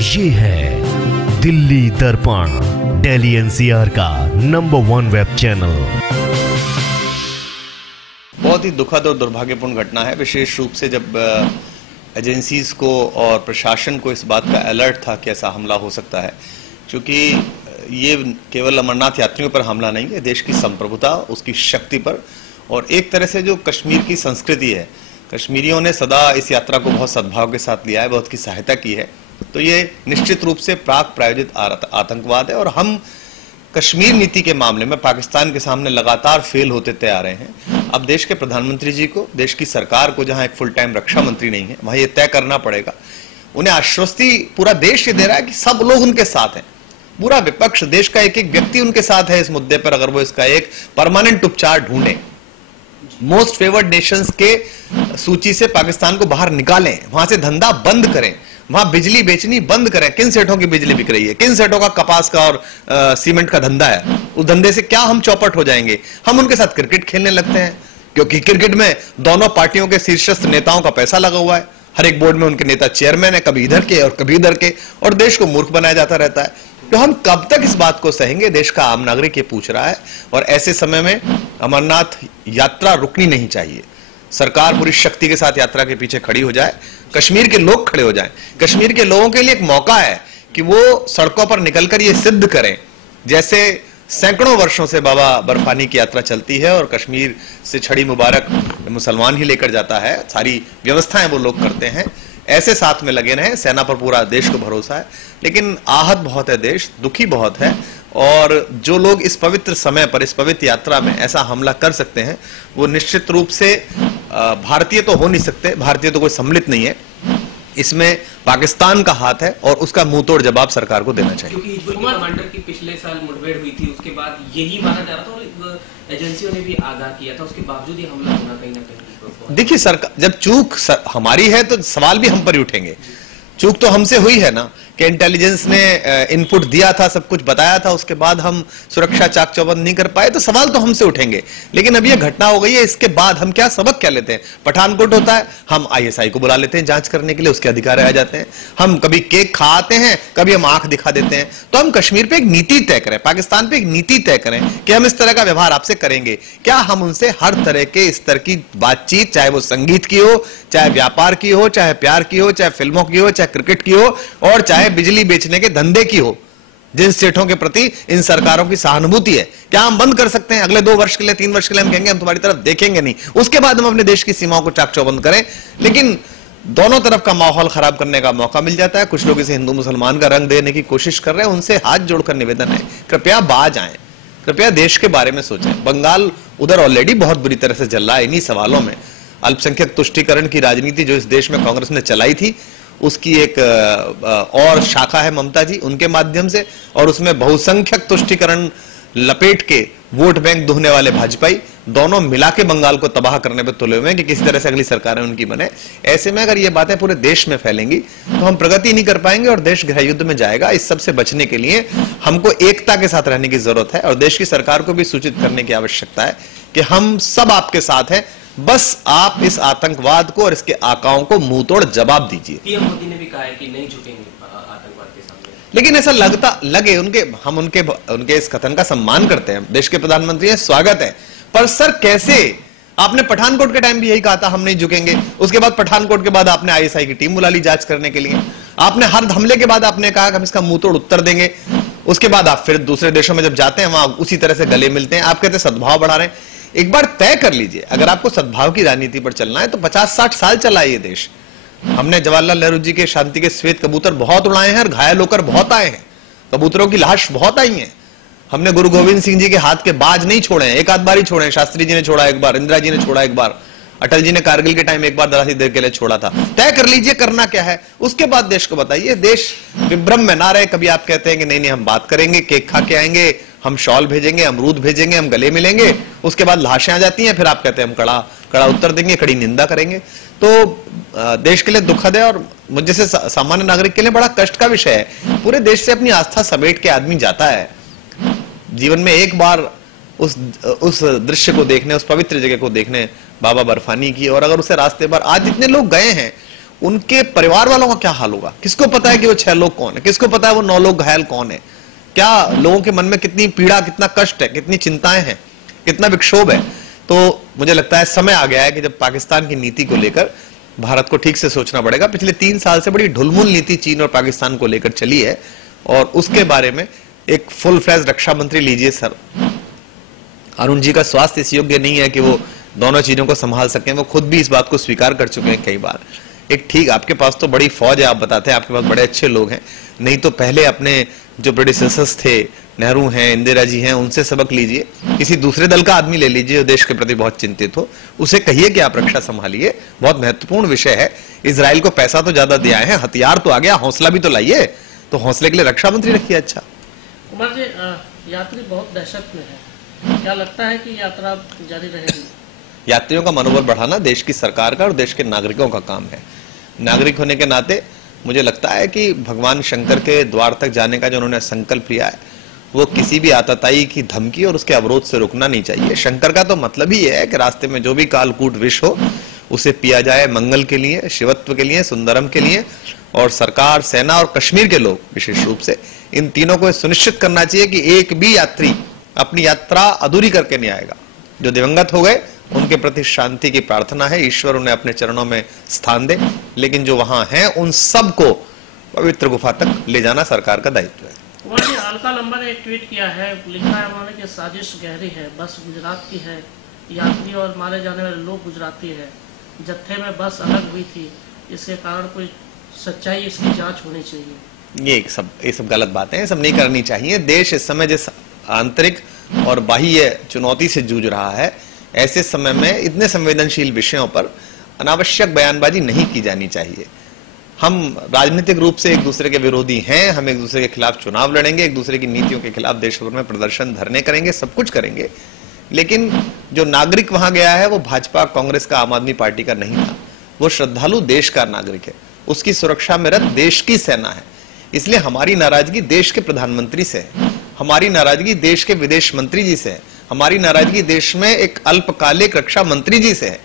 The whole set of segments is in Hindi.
ये है दिल्ली दर्पण, दिल्ली एनसीआर का नंबर 1 वेब चैनल। बहुत ही दुखद और दुर्भाग्यपूर्ण घटना है, विशेष रूप से जब एजेंसीज को और प्रशासन को इस बात का अलर्ट था कि ऐसा हमला हो सकता है। क्योंकि ये केवल अमरनाथ यात्रियों पर हमला नहीं है, देश की संप्रभुता, उसकी शक्ति पर, और एक तरह से जो कश्मीर की संस्कृति है, कश्मीरियों ने सदा इस यात्रा को बहुत सद्भाव के साथ लिया है, बहुत की सहायता की है। तो ये निश्चित रूप से प्राक प्रायोजित आतंकवाद है और हम कश्मीर नीति के मामले में पाकिस्तान के सामने लगातार फेल होते आ रहे हैं। अब देश के प्रधानमंत्री जी को, देश की सरकार को, जहां एक फुल टाइम रक्षा मंत्री नहीं है, वहां ये तय करना पड़ेगा। उन्हें आश्वस्ति पूरा देश ये दे रहा है कि सब लोग उनके साथ हैं, पूरा विपक्ष, देश का एक एक व्यक्ति उनके साथ है इस मुद्दे पर, अगर वो इसका एक परमानेंट उपचार ढूंढे। मोस्ट फेवर्ड नेशंस के सूची से पाकिस्तान को बाहर निकालें, वहां से धंधा बंद करें, वहां बिजली बेचनी बंद करें। किन सेठों की बिजली बिक रही है, किन सेठों का कपास का और सीमेंट का धंधा है, उस धंधे से क्या हम चौपट हो जाएंगे। हम उनके साथ क्रिकेट खेलने लगते हैं, क्योंकि क्रिकेट में दोनों पार्टियों के शीर्षस्थ नेताओं का पैसा लगा हुआ है। हर एक बोर्ड में उनके नेता चेयरमैन है, कभी इधर के और कभी इधर के, और देश को मूर्ख बनाया जाता रहता है। तो हम कब तक इस बात को सहेंगे? देश का आम नागरिक ये पूछ रहा है। और ऐसे समय में अमरनाथ यात्रा रुकनी नहीं चाहिए। सरकार पूरी शक्ति के साथ यात्रा के पीछे खड़ी हो जाए, कश्मीर के लोग खड़े हो जाएं। कश्मीर के लोगों के लिए एक मौका है कि वो सड़कों पर निकलकर ये सिद्ध करें, जैसे सैकड़ों वर्षों से बाबा बर्फानी की यात्रा चलती है और कश्मीर से छड़ी मुबारक मुसलमान ही लेकर जाता है, सारी व्यवस्थाएं वो लोग करते हैं। ऐसे साथ में लगे रहें, सेना पर पूरा देश को भरोसा है। लेकिन आहत बहुत है देश, दुखी बहुत है, और जो लोग इस पवित्र समय पर, इस पवित्र यात्रा में ऐसा हमला कर सकते हैं, वो निश्चित रूप से भारतीय तो हो नहीं सकते, भारतीय तो कोई सम्मिलित नहीं है। इसमें पाकिस्तान का हाथ है और उसका मुंहतोड़ जवाब सरकार को देना चाहिए। क्योंकि हिजबुल के कमांडर की पिछले साल मुठभेड़ हुई थी, उसके बाद यही माना जा रहा था और एजेंसियों ने भी आगाह किया था, उसके बावजूद ही हमला होना कहीं ना कहीं। देखिए, सरकार जब चूक हमारी है तो सवाल भी हम पर ही उठेंगे। चूक तो हमसे हुई है ना, कि इंटेलिजेंस ने इनपुट दिया था, सब कुछ बताया था, उसके बाद हम सुरक्षा चाक चौबंद नहीं कर पाए, तो सवाल तो हमसे उठेंगे। लेकिन अब ये घटना हो गई है, इसके बाद हम क्या सबक क्या लेते हैं? पठानकोट होता है, हम आईएसआई को बुला लेते हैं जांच करने के लिए, उसके अधिकारी आ जाते हैं। हम कभी केक खाते हैं, कभी हम आंख दिखा देते हैं। तो हम कश्मीर पे एक नीति तय करें, पाकिस्तान पे एक नीति तय करें कि हम इस तरह का व्यवहार आपसे करेंगे। क्या हम उनसे हर तरह के स्तर की बातचीत, चाहे वो संगीत की हो, चाहे व्यापार की हो, चाहे प्यार की हो, चाहे फिल्मों की हो, चाहे क्रिकेट की हो, और चाहे बिजली बेचने के धंधे की हो, जिन सेठों के प्रति इन सरकारों की सहानुभूति है, क्या हम बंद कर सकते हैं? अगले 2 वर्ष के लिए, 3 वर्ष के लिए हम कहेंगे हम तुम्हारी तरफ देखेंगे नहीं, उसके बाद हम अपने देश की सीमाओं को चाक चौबंद करें? लेकिन दोनों तरफ का माहौल खराब करने का मौका मिल जाता है। कुछ लोग इसे हिंदू मुसलमान का रंग देने की कोशिश कर रहे हैं। उनसे हाथ जोड़कर निवेदन है, कृपया बाज आए, कृपया देश के बारे में सोचें। बंगाल उधर ऑलरेडी बहुत बुरी तरह से जल रहा है इन्हीं सवालों में। अल्पसंख्यक तुष्टीकरण की राजनीति जो इस देश में कांग्रेस ने चलाई थी, उसकी एक और शाखा है ममता जी, उनके माध्यम से, और उसमें बहुसंख्यक तुष्टीकरण लपेट के वोट बैंक दुहने वाले भाजपाई, दोनों मिला के बंगाल को तबाह करने पर तुले हुए हैं कि किसी तरह से अगली सरकारें उनकी बने। ऐसे में अगर ये बातें पूरे देश में फैलेंगी तो हम प्रगति नहीं कर पाएंगे और देश गृह युद्ध में जाएगा। इस सब से बचने के लिए हमको एकता के साथ रहने की जरूरत है और देश की सरकार को भी सूचित करने की आवश्यकता है कि हम सब आपके साथ हैं, बस आप इस आतंकवाद को और इसके आकाओं को मुंहतोड़ जवाब दीजिए। पीएम मोदी ने भी कहा है कि नहीं झुकेंगे आतंकवाद के सामने। लेकिन ऐसा लगे हम उनके इस कथन का सम्मान करते हैं, देश के प्रधानमंत्री हैं, स्वागत है। पर सर कैसे? आपने पठानकोट के टाइम भी यही कहा था हम नहीं झुकेंगे, उसके बाद पठानकोट के बाद आपने आईएसआई की टीम बुला ली जांच करने के लिए। आपने हर हमले के बाद आपने कहा कि हम इसका मुंहतोड़ उत्तर देंगे। उसके बाद आप फिर दूसरे देशों में जब जाते हैं वहां उसी तरह से गले मिलते हैं। आप कहते हैं सद्भाव बढ़ा रहे हैं। एक बार तय कर लीजिए, अगर आपको सद्भाव की राजनीति पर चलना है तो 50-60 साल चला है ये देश। हमने जवाहरलाल नेहरू जी के शांति के श्वेत कबूतर बहुत उड़ाए हैं और घायल होकर बहुत आए हैं, कबूतरों की लाश बहुत आई है। हमने गुरु गोविंद सिंह जी के हाथ के बाज नहीं छोड़े हैं, एक आध बार ही छोड़े हैं। शास्त्री जी ने छोड़ा एक बार, इंदिरा जी ने छोड़ा एक बार, अटल जी ने कारगिल के टाइम एक बार दरासी देर के लिए छोड़ा था। तय कर लीजिए करना क्या है, उसके बाद देश को बताइए। देश विभ्रम में ना रहे। कभी आप कहते हैं कि नहीं हम बात करेंगे, केक खा के आएंगे, हम शॉल भेजेंगे, अमरूद भेजेंगे, हम गले मिलेंगे, उसके बाद लाशें आ जाती हैं, फिर आप कहते हैं हम कड़ा उत्तर देंगे, कड़ी निंदा करेंगे। तो देश के लिए दुखद है और मुझ जैसे सामान्य नागरिक के लिए बड़ा कष्ट का विषय है। पूरे देश से अपनी आस्था समेट के आदमी जाता है, जीवन में एक बार उस दृश्य को देखने, उस पवित्र जगह को देखने बाबा बर्फानी की, और अगर उसे रास्ते पर आज जितने लोग गए हैं उनके परिवार वालों का क्या हाल होगा? किसको पता है कि वो 6 लोग कौन है? किसको पता है वो 9 लोग घायल कौन है? क्या लोगों के मन में कितनी पीड़ा, कितना कष्ट है, कितनी चिंताएं हैं, कितना विक्षोभ है? तो मुझे लगता है समय आ गया है कि जब पाकिस्तान की नीति को लेकर भारत को ठीक से सोचना पड़ेगा। पिछले 3 साल से बड़ी ढुलमुल नीति चीन और पाकिस्तान को लेकर चली है और उसके बारे में एक फुल फ्लैश रक्षा मंत्री लीजिए सर। अरुण जी का स्वास्थ्य इस योग्य नहीं है कि वो दोनों चीजों को संभाल सकें। वो खुद भी इस बात को स्वीकार कर चुके हैं कई बार। एक ठीक, आपके पास तो बड़ी फौज है, आप बताते हैं आपके पास बड़े अच्छे लोग हैं, नहीं तो पहले अपने जो प्रेडिसेसर्स थे, नेहरू हैं, इंदिरा जी हैं, उनसे सबक लीजिए। किसी दूसरे दल का आदमी ले लीजिए जो देश के प्रति बहुत चिंतित हो, उसे कहिए कि आप रक्षा संभालिए, बहुत महत्वपूर्ण विषय है। इजराइल को पैसा तो ज्यादा दिया है, हथियार तो आ गया, हौसला भी तो लाइए। तो हौसले के लिए रक्षा मंत्री रखिए। अच्छा कुमार जी, यात्री बहुत दहशत में है, क्या लगता है कि यात्रा जारी रहेगी? यात्रियों का मनोबल बढ़ाना देश की सरकार का और देश के नागरिकों का काम है। नागरिक होने के नाते मुझे लगता है कि भगवान शंकर के द्वार तक जाने का जो उन्होंने संकल्प लिया है, वो किसी भी आतताई की धमकी और उसके अवरोध से रुकना नहीं चाहिए। शंकर का तो मतलब ही है कि रास्ते में जो भी कालकूट विष हो उसे पिया जाए, मंगल के लिए, शिवत्व के लिए, सुंदरम के लिए। और सरकार, सेना और कश्मीर के लोग विशेष रूप से, इन तीनों को सुनिश्चित करना चाहिए कि एक भी यात्री अपनी यात्रा अधूरी करके नहीं आएगा। जो दिवंगत हो गए उनके प्रति शांति की प्रार्थना है, ईश्वर उन्हें अपने चरणों में स्थान दे, लेकिन जो वहां हैं उन सबको पवित्र गुफा तक ले जाना सरकार का दायित्व है। कुमार जी, अलका लंबा ने एक ट्वीट किया है, लिखा है उन्होंने कि साजिश गहरी है, बस गुजरात की है, यात्री और मारे जाने वाले लोग गुजराती है, जत्थे में बस अलग हुई थी, इसके कारण कोई सच्चाई, इसकी जांच होनी चाहिए। ये सब गलत बातें हैं, सब नहीं करनी चाहिए। देश इस समय जिस आंतरिक और बाह्य चुनौती से जूझ रहा है, ऐसे समय में इतने संवेदनशील विषयों पर अनावश्यक बयानबाजी नहीं की जानी चाहिए। हम राजनीतिक रूप से एक दूसरे के विरोधी हैं, हम एक दूसरे के खिलाफ चुनाव लड़ेंगे, एक दूसरे की नीतियों के खिलाफ देश भर में प्रदर्शन, धरने करेंगे, सब कुछ करेंगे, लेकिन जो नागरिक वहां गया है वो भाजपा, कांग्रेस का, आम आदमी पार्टी का नहीं था। वो श्रद्धालु देश का नागरिक है, उसकी सुरक्षा में रत देश की सेना है। इसलिए हमारी नाराजगी देश के प्रधानमंत्री से है, हमारी नाराजगी देश के विदेश मंत्री जी से है, हमारी नाराजगी देश में एक अल्पकालिक रक्षा मंत्री जी से है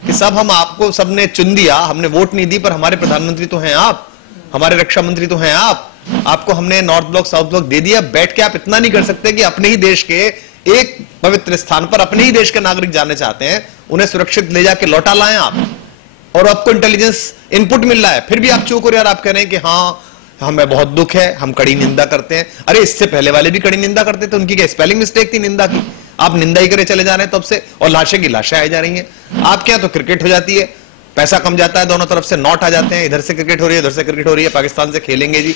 कि सब हम आपको, सबने चुन दिया, हमने वोट नहीं दी, पर हमारे प्रधानमंत्री तो हैं आप, हमारे रक्षा मंत्री तो हैं आप, आपको हमने नॉर्थ ब्लॉक, साउथ ब्लॉक दे दिया। बैठ के आप इतना नहीं कर सकते कि अपने ही देश के एक पवित्र स्थान पर अपने ही देश के नागरिक जाने चाहते हैं, उन्हें सुरक्षित ले जाके लौटा लाएं आप, और आपको इंटेलिजेंस इनपुट मिल रहा है, फिर भी आप चूक हो रहे हैं और आप कह रहे हैं कि हाँ हमें बहुत दुख है, हम कड़ी निंदा करते हैं। अरे इससे पहले वाले भी कड़ी निंदा करते थे, उनकी क्या स्पेलिंग मिस्टेक थी निंदा की? आप निंदा ही करे चले जा रहे हैं तब से, और लाशें की लाशें आ जा रही हैं। आपके यहाँ तो क्रिकेट हो जाती है, पैसा कम जाता है, दोनों तरफ से नॉट आ जाते हैं, इधर से क्रिकेट हो रही है, इधर से क्रिकेट हो रही है, पाकिस्तान से खेलेंगे जी,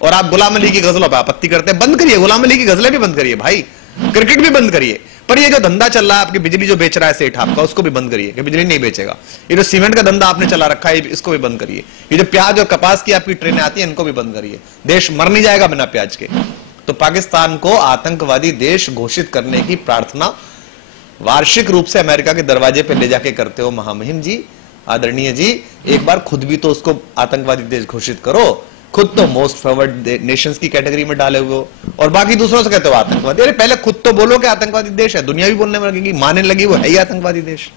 और आप गुलाम अली की गजलों पर आपत्ति करते हैं। बंद करिए, गुलाम अली की गजलें भी बंद करिए भाई, क्रिकेट भी बंद करिए, पर ये जो धंधा चल रहा है आपकी बिजली जो बेच रहा है सेठ आपका, उसको भी बंद करिए कि बिजली नहीं बेचेगा। ये जो सीमेंट का धंधा आपने चला रखा है इसको भी बंद करिए। ये जो प्याज और कपास की आपकी ट्रेनें आती हैं इनको भी बंद करिए। देश मर नहीं जाएगा बिना प्याज के। तो पाकिस्तान को आतंकवादी देश घोषित करने की प्रार्थना वार्षिक रूप से अमेरिका के दरवाजे पर ले जाके करते हो महामहिम जी, आदरणीय जी, एक बार खुद भी तो उसको आतंकवादी देश घोषित करो। खुद तो मोस्ट फॉरवर्ड नेशंस की कैटेगरी में डाले हुए हो और बाकी दूसरों से कहते हो आतंकवादी। अरे पहले खुद तो बोलो कि आतंकवादी देश है, दुनिया भी बोलने में लगेगी, मानने लगी वो है ही आतंकवादी देश।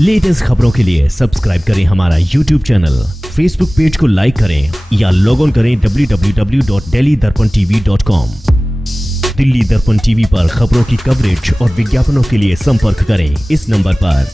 लेटेस्ट खबरों के लिए सब्सक्राइब करें हमारा YouTube चैनल, Facebook पेज को लाइक करें या लॉग ऑन करें www.delhidarpantv.com। दिल्ली दर्पण टीवी पर खबरों की कवरेज और विज्ञापनों के लिए संपर्क करें इस नंबर पर।